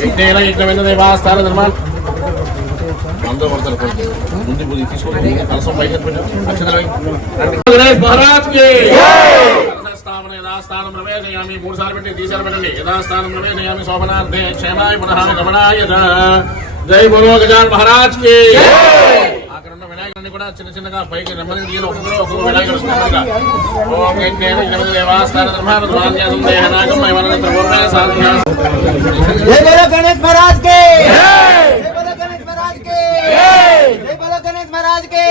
యజ్ఞేన యజ్ఞమైన దేవాస్థాన నిర్మాణం. అందరూ పడతారు. ముందు ముందు తీసుకోండి కలసం పైకి. గణేష్ మహారాజ్ స్థాపన యథాస్థానం ప్రవేశయామి మూడు సార్లు పెట్టి తీసారు పెట్టండి యథాస్థానం ప్రవేశయామి శోభనార్థే క్షేమాయ పునః గమనాయ. జై. బోలో గజాన్ మహారాజ్కి! వినాయకుడిని కూడా చిన్న చిన్నగా పైకి ఒక్కొక్కరు ఒక్కొక్క వినాయకుడు నెమ్మదిగా ఓం యజ్ఞేన యజ్ఞమైన దేవాస్థాన నిర్మాణ ధ్వాన్యాసం దేహనాగం మయమనంత गणेश महाराज के गणेश महाराज के गणेश महाराज के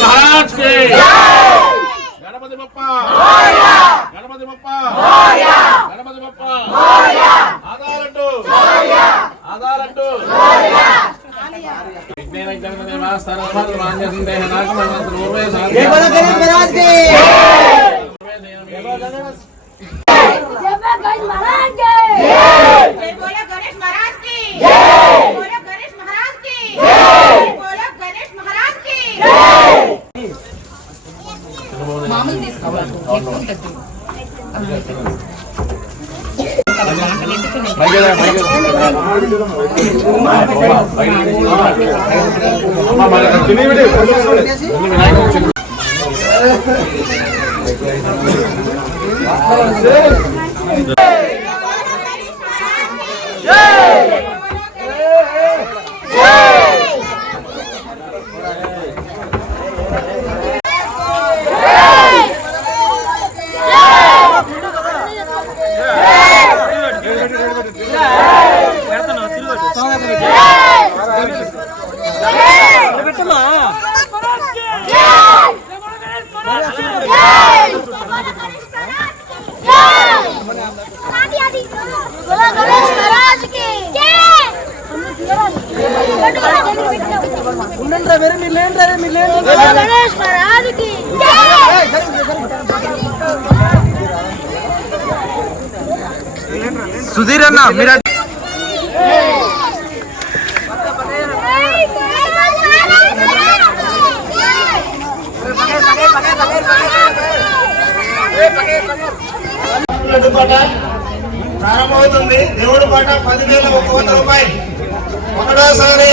महाराज के गणपति बप्पा गणपति बप्पा गणपति बप्पा आधार अड्डू आधार अड्डू विज्ञान गणपति मास्तर मान्य संदेह नागमंत्र रूपे साथ गणेश महाराज के పెట్టద్దు పెట్టమా? ఉండండిరా వేరే సుధీర్ అన్న మీరు పాట ప్రారంభమవుతుంది. దేవుడి పాట పదివేల ఒక వంద రూపాయలు. ఒకటోసారి.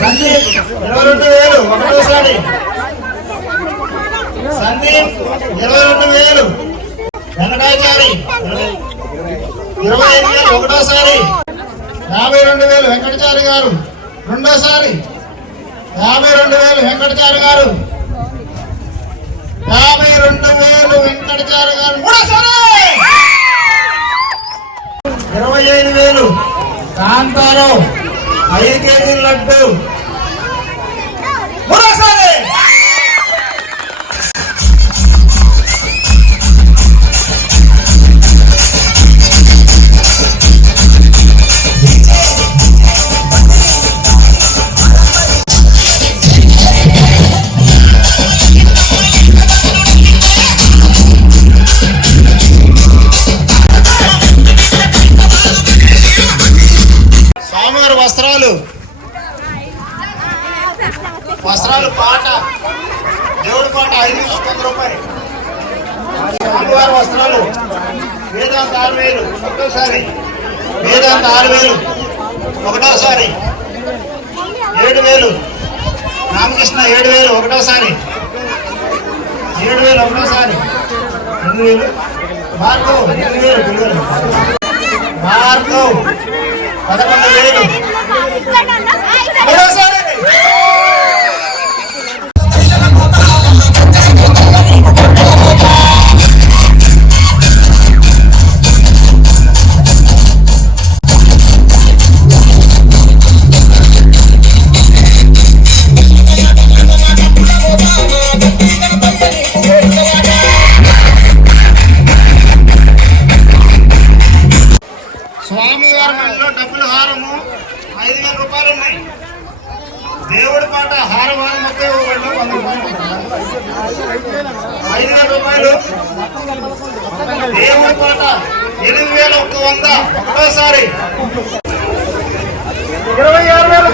సందీప్ ఇరవై రెండు వేలు. ఒకటోసారి. సందీప్ ఇరవై రెండు వేలు. వెంకటాచారి ఇరవై ఐదు వేలు. ఒకటోసారి. యాభై రెండు వేలు. వెంకటాచారి గారు. రెండోసారి. యాభై రెండు వేలు. వెంకటాచారి గారు. యాభై రెండు వేలు వెంకటచారి గారు మూడోసారి ఇరవై ఐదు వేలు. కాంతారావు ఐదు కేజీల లడ్డు. మూడోసారి వంద రూపాయలు. స్వామివారి వస్త్రాలు వేదాంత ఆరు వేలు ఒకటోసారి వేదాంత ఆరు వేలు ఒకటోసారి ఏడు వేలు రామకృష్ణ ఏడు వేలు ఒకటోసారి ఏడు వేలు ఒకటోసారి రెండు వేలు. భార్గవ్ రెండు వేలు రెండు వేలు. భార్గవ్ పదకొండు వేలు. దేవుడి పాట హారం మొత్తం ఇవ్వబడి ఐదు వేల రూపాయలు. దేవుడి పాట ఎనిమిది వేల ఒక్క వంద. ఒకటోసారి ఇరవై ఆరు వేల